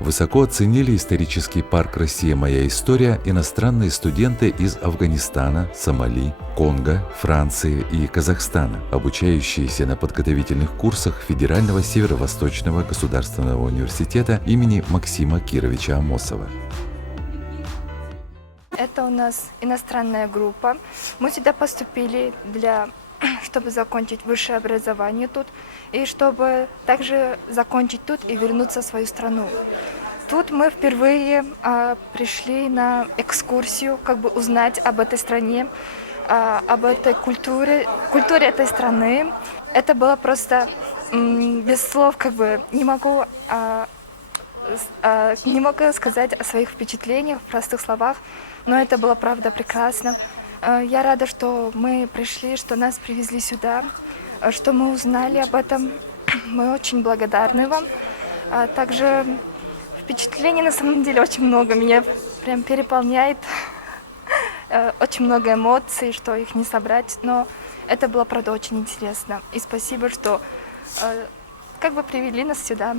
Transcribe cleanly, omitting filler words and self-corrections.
Высоко оценили исторический парк «Россия. Моя история» иностранные студенты из Афганистана, Сомали, Конго, Франции и Казахстана, обучающиеся на подготовительных курсах Федерального Северо-Восточного государственного университета имени Максима Кировича Амосова. Это у нас иностранная группа. Мы сюда поступили чтобы закончить высшее образование тут, и чтобы также закончить тут и вернуться в свою страну. Тут мы впервые пришли на экскурсию, как бы узнать об этой стране, об этой культуре этой страны. Это было просто без слов, как бы не могу сказать о своих впечатлениях в простых словах, но это было правда прекрасно. Я рада, что мы пришли, что нас привезли сюда, что мы узнали об этом. Мы очень благодарны вам. Также впечатлений на самом деле очень много. Меня прям переполняет. Очень много эмоций, что их не собрать. Но это было, правда, очень интересно. И спасибо, что как бы привели нас сюда.